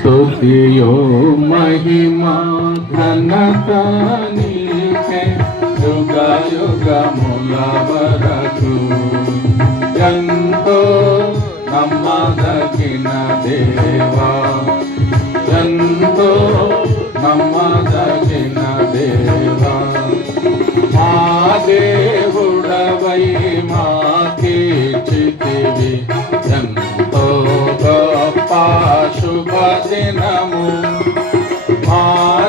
స్తుతియో మహిమా ఘనత నీకే యుగ యుగముల వరకు. ఎంతో నమ్మదగిన దేవా, ఎంతో నమ్మదగిన దేవా, మా దేవుడవై మాకీర్చితివి ఎంతో గొప్ప శుభదినము. మా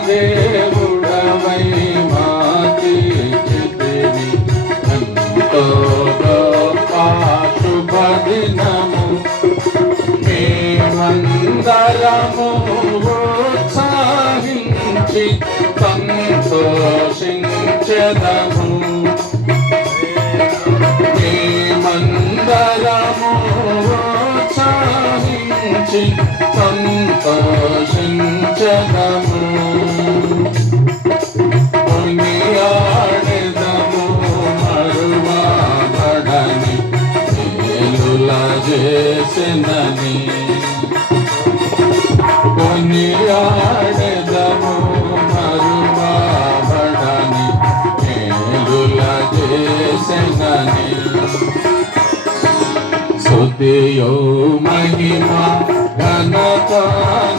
దేవుడవై మాకీర్చితివి ఎంతో గొప్ప శుభదినము. మేమందరము ఉత్సాహించి సంతోషించెదము. మేమందరము ఉత్సాహించి సంతోషించెదము. కొనియాడెదము మరువబడని మేలుల చేసినని. కొనియాడెదము మరువబడని మేలుల చేసినని. స్తుతియో మహిమా ఘనత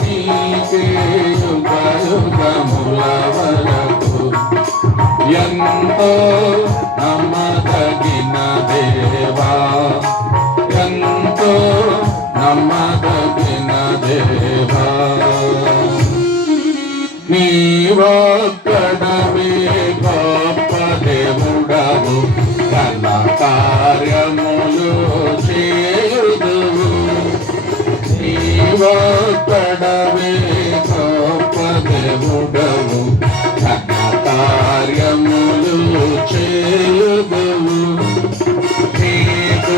నీకే యుగ యుగముల వరకు. ఎంతో నమ్మదగిన దేవా, ఎంతో నమ్మదగిన దేవా, నీవొక్కడవే గొప్ప దేవుడవు. ఘన కార్యములు చేయుదువు. నీవొక్కడవే గొప్ప దేవుడవు. ఘన కార్యములు చేయుదువు. నీకు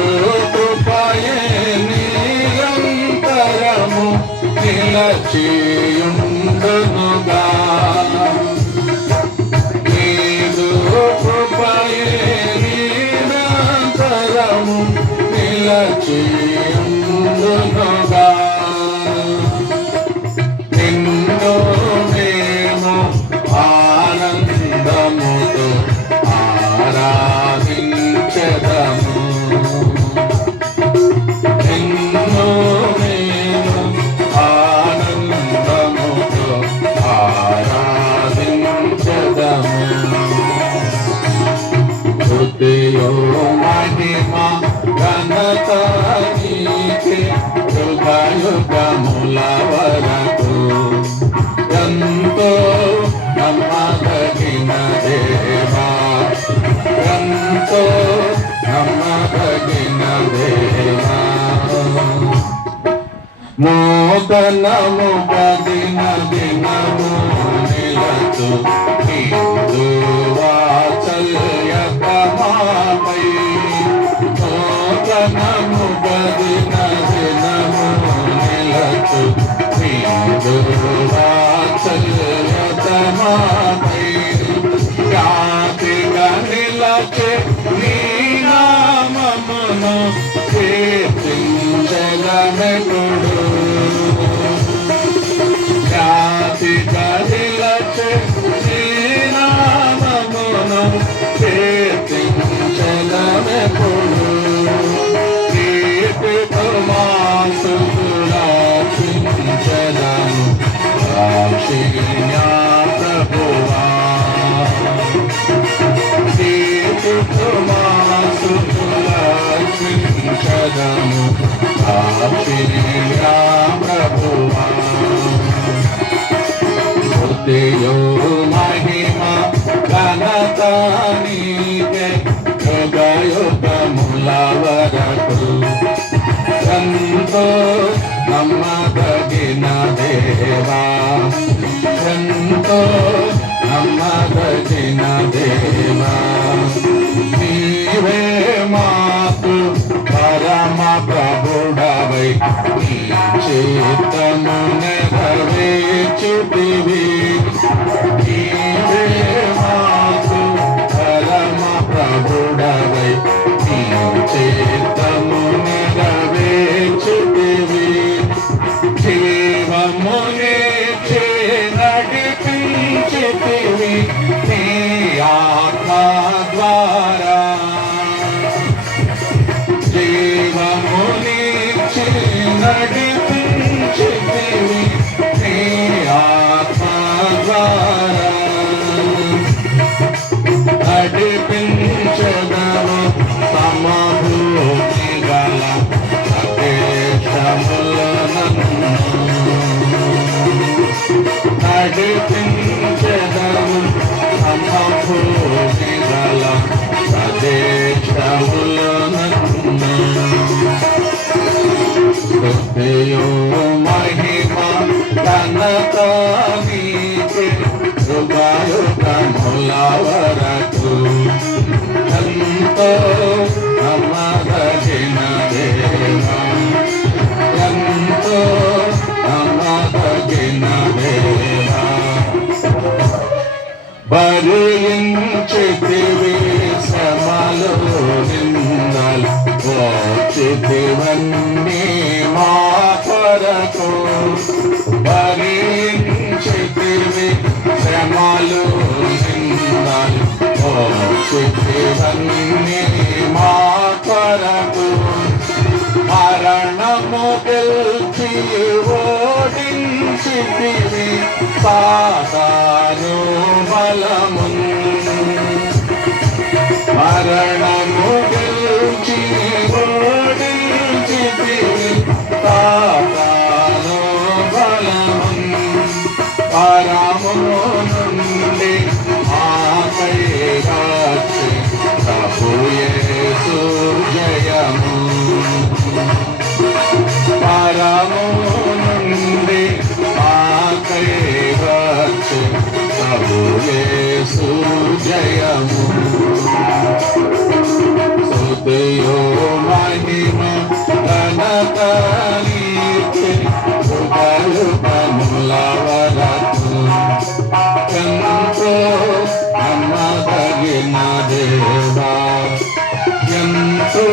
కృపయే నిరంతరము నిలచియుండునుగా. నీకు కృపయే నిరంతరము నిలచియుండునుగా. నిన్ను మేము ఆనందముతో ఆరాధించెదము. నిన్ను మేము ఆనందముతో ఆరాధించెదము. స్తుతియో మహిమా ఘనత నీకే యుగ యుగముల వరకు. ఎంతో నమ్మదగిన దేవా, ఎంతో నమ్మదగిన దేవా. నూతనము పదిన దినము నిలచు నీదు వాత్సల్యత మాపై. నూతనము పదిన దినము నిలచు నీదు వాత్సల్యత మాపై. ఖ్యాతిగా నిలచే నీ నామమును కీర్తించెదమెప్పుడు. ఖ్యాతిగా నిలచే నీ నామమును కీర్తించెదమెప్పుడు. కీర్తితో మాసుకులార్పించెదము దాక్షిణ్యా ప్రభువా. కీర్తితో మాసుకులార్పించెదము దాక్షిణ్యా ప్రభువా. స్తుతియో మహిమా ఘనత నీకే యుగ యుగముల వరకు. ఎంతో నమ్మదగిన దేవా, ఎంతో నమ్మదగిన దేవా. నీవే మాకు పరమ ప్రభుడవై నీ చిత్తము నెరవేర్చుతివి. నీవే మాకు పరమ ప్రభుడవై నీ చిత్తము నెరవేర్చుతివి. జీవం జీవమునిచ్చి నడిపించితివి నీ ఆత్మ ద్వారా. జీవమునిచ్చి నడిపించితివి నీ ఆత్మ ద్వారా. నడిపించదము సమభూమి గల నడిపించదము సమభూమి గల ప్రదేశములను. స్తుతియు మహిమ ఘనత నీకే యుగయుగముల వరకు. ఎంతో నమ్మదగిన దేవా, ఎంతో నమ్మదగిన దేవా. భరించితివి శ్రమలు నిందలు వచ్చితివన్నీ మా కొరకు. భరించితివి శ్రమలు నిందలు వచ్చితివన్నీ మా కొరకు. మరణము గెలిచి ఓడించితివి సాతాను బలమున్. మరణము గెలిచి ఓడించితివి సాతాను బలమున్. పరము నుండి ఆకై వచ్చి ప్రభు యేసు జయము. పరము నుండి ఆకై వచ్చి ప్రభు యేసు జయము. స్తుతియు మహిమ ఘనత నీకే యుగయుగముల వరకు. ఎంతో నమ్మదగిన దేవా, ఎంతో